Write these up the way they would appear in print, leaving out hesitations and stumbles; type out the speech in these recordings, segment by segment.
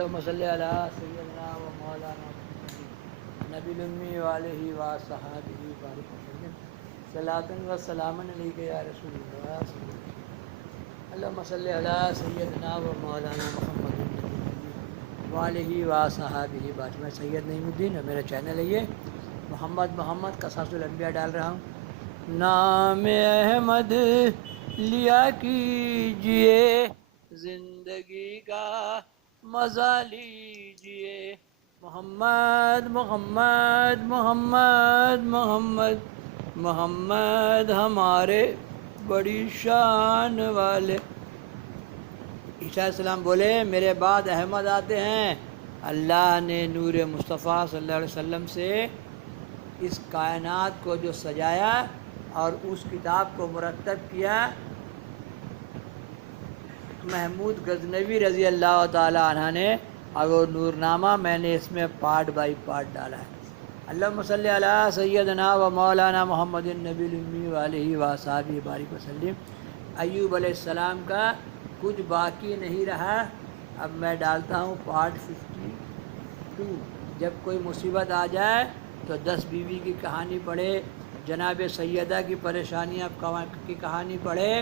اللهم صل على سيدنا ومولانا نبی الامی وآلہ وصحبہ بارک وسلم صلاۃ و سلام علیک یا رسول اللہ صلی اللہ علیہ وسلم. اللهم صل على سيدنا ومولانا محمد وآلہ وصحبہ بارک. میں سید نعیم الدین اور میرا چینل ہے یہ محمد قصص الانبیاء ڈال رہا ہوں. نام احمد لیا کیجئے زندگی کا مزہ لیجئے. محمد محمد محمد محمد محمد ہمارے بڑی شان والے. عیسیٰ علیہ السلام بولے میرے بعد احمد آتے ہیں. اللہ نے نور مصطفیٰ صلی اللہ علیہ وسلم سے اس کائنات کو جو سجایا اور اس کتاب کو مرتب کیا، محمود غزنوی رضی اللہ تعالی عنہ نے، اور وہ نور نامہ میں نے اس میں پارٹ بائی پارٹ ڈالا ہے. اللہم صلی علی سیدنا و مولانا محمد النبی الامی وآلہ وصحبہ بارک وسلم. ایوب علیہ السلام کا کچھ باقی نہیں رہا. اب میں ڈالتا ہوں پارٹ 52. جب کوئی مصیبت آ جائے تو 10 بیوی کی کہانی پڑھے، جناب سیدہ کی پریشانیاں کی کہانی پڑھے،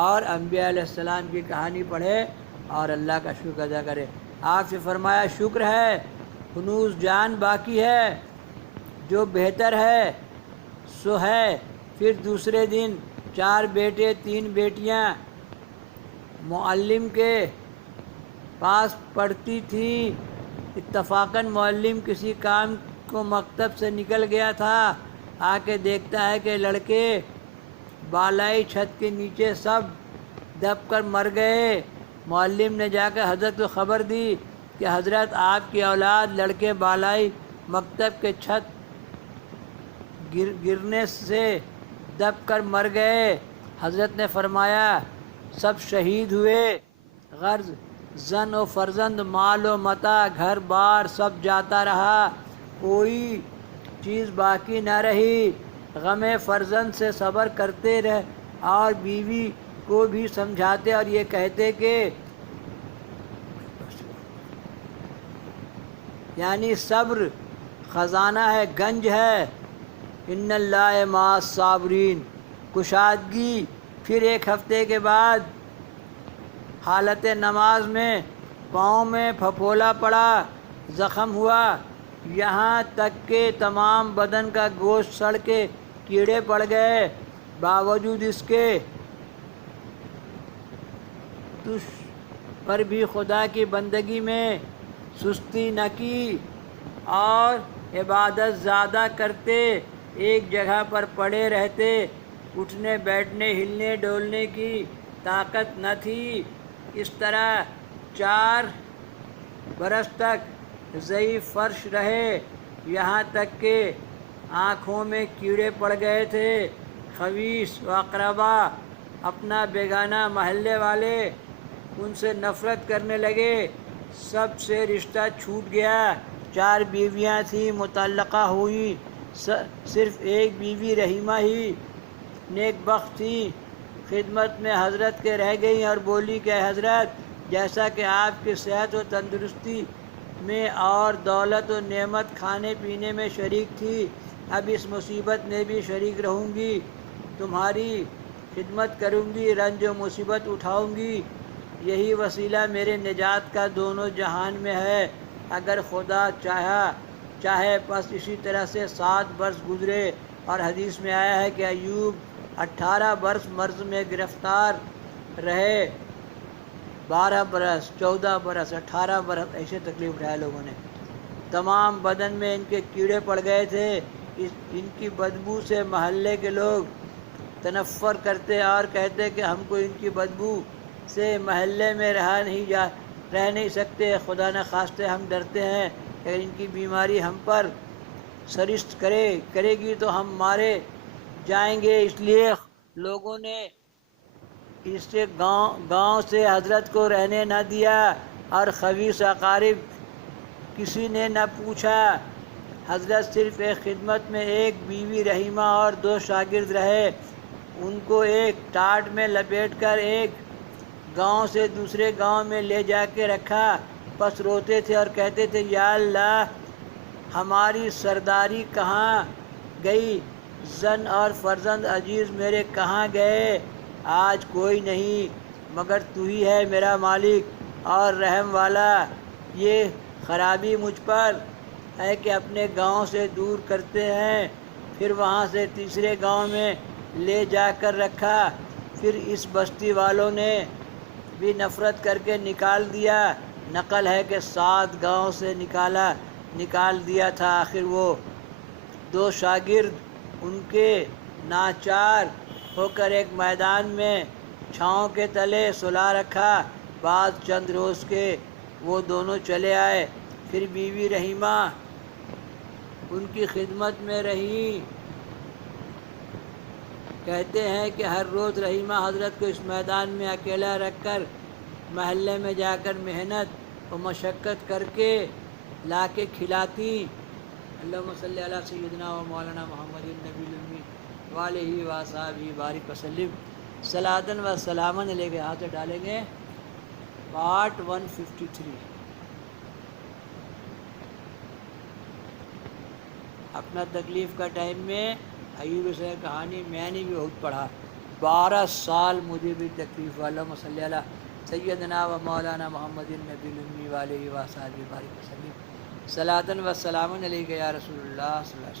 اور انبیاء علیہ السلام کی کہانی پڑھے اور اللہ کا شکر ادا کرے. آپ سے فرمایا شکر ہے، ہنوز جان باقی ہے، جو بہتر ہے سو ہے. پھر دوسرے دن 4 بیٹے 3 بیٹیاں معلم کے پاس پڑھتی تھیں. اتفاقاً معلم کسی کام کو مکتب سے نکل گیا تھا. آ کے دیکھتا ہے کہ لڑکے بالائی چھت کے نیچے سب دب کر مر گئے. معلم نے جا کر حضرت کو خبر دی کہ حضرت آپ کی اولاد لڑکے بالائی مکتب کے چھت گرنے سے دب کر مر گئے. حضرت نے فرمایا سب شہید ہوئے. غرض زن و فرزند، مال و متاع، گھر بار سب جاتا رہا، کوئی چیز باقی نہ رہی. غم فرزند سے صبر کرتے رہ اور بیوی کو بھی سمجھاتے اور یہ کہتے کہ یعنی صبر خزانہ ہے، گنج ہے. ان اللہ مع الصابرین. کشادگی. پھر 1 ہفتے کے بعد حالت نماز میں پاؤں میں پھپھولا پڑا، زخم ہوا، یہاں تک کہ تمام بدن کا گوشت سڑ کے کیڑے پڑ گئے. باوجود اس کے تجھ پر بھی خدا کی بندگی میں سستی نہ کی اور عبادت زیادہ کرتے. ایک جگہ پر پڑے رہتے، اٹھنے بیٹھنے ہلنے ڈولنے کی طاقت نہ تھی. اس طرح 4 برس تک ضعیف فرش رہے، یہاں تک کہ آنکھوں میں کیڑے پڑ گئے تھے. خویش و اقربا، اپنا بیگانہ محلے والے، ان سے نفرت کرنے لگے. سب سے رشتہ چھوٹ گیا. 4 بیویاں تھیں، مطلقہ ہوئی. صرف ایک بیوی رحیمہ ہی نیک بخت تھی، خدمت میں حضرت کے رہ گئی اور بولی کہ حضرت، جیسا کہ آپ کی صحت و تندرستی میں اور دولت و نعمت کھانے پینے میں شریک تھی، اب اس مصیبت میں بھی شریک رہوں گی، تمہاری خدمت کروں گی، رنج و مصیبت اٹھاؤں گی. یہی وسیلہ میرے نجات کا دونوں جہان میں ہے. اگر خدا چاہے پس اسی طرح سے 7 برس گزرے. اور حدیث میں آیا ہے کہ ایوب 18 برس مرض میں گرفتار رہے. 12 برس 14 برس 18 برس ایسے تکلیف اٹھایا لوگوں نے. تمام بدن میں ان کے کیڑے پڑ گئے تھے. ان کی بدبو سے محلے کے لوگ تنفر کرتے اور کہتے کہ ہم کو ان کی بدبو سے محلے میں رہ نہیں سکتے. خدا نہ خواستہ ہم ڈرتے ہیں کہ ان کی بیماری ہم پر سرشت کرے گی تو ہم مارے جائیں گے. اس لیے لوگوں نے اس سے گاؤں سے حضرت کو رہنے نہ دیا اور خویش اقارب کسی نے نہ پوچھا. حضرت صرف ایک خدمت میں 1 بیوی رحیمہ اور 2 شاگرد رہے. ان کو ایک ٹاٹ میں لپیٹ کر ایک گاؤں سے دوسرے گاؤں میں لے جا کے رکھا. پس روتے تھے اور کہتے تھے یا اللہ ہماری سرداری کہاں گئی، زن اور فرزند عزیز میرے کہاں گئے، آج کوئی نہیں مگر تو ہی ہے میرا مالک اور رحم والا۔ یہ خرابی مجھ پر ہے کہ اپنے گاؤں سے دور کرتے ہیں، پھر وہاں سے تیسرے گاؤں میں لے جا کر رکھا، پھر اس بستی والوں نے بھی نفرت کر کے نکال دیا۔ نقل ہے کہ 7 گاؤں سے نکال دیا تھا۔ آخر وہ 2 شاگرد ان کے ناچار ہو کر ایک میدان میں چھاؤں کے تلے سلا رکھا۔ بعد چند روز کے وہ دونوں چلے آئے، پھر بیوی رحیمہ ان کی خدمت میں رہی۔ کہتے ہیں کہ ہر روز رحیمہ حضرت کو اس میدان میں اکیلا رکھ کر محلے میں جا کر محنت و مشقت کر کے لا کے کھلاتی۔ اللہم صلی علی سیدنا و مولانا محمد النبی الامی وآلہ وصحبہ بارک وسلم صلاۃً و سلاماً علیہ۔ ہاتھ سے ڈالیں گے پارٹ 153۔ اپنا تکلیف کا ٹائم میں ایوب سے کہانی میں نے بھی بہت پڑھا، 12 سال مجھے بھی تکلیف۔ اللہم صلی علی سیدنا و مولانا محمد النبی الامی وآلہ وصحبہ بارک وسلم صلاۃً و سلاماً علیہ یا رسول اللہ صلی اللہ علیہ وسلم۔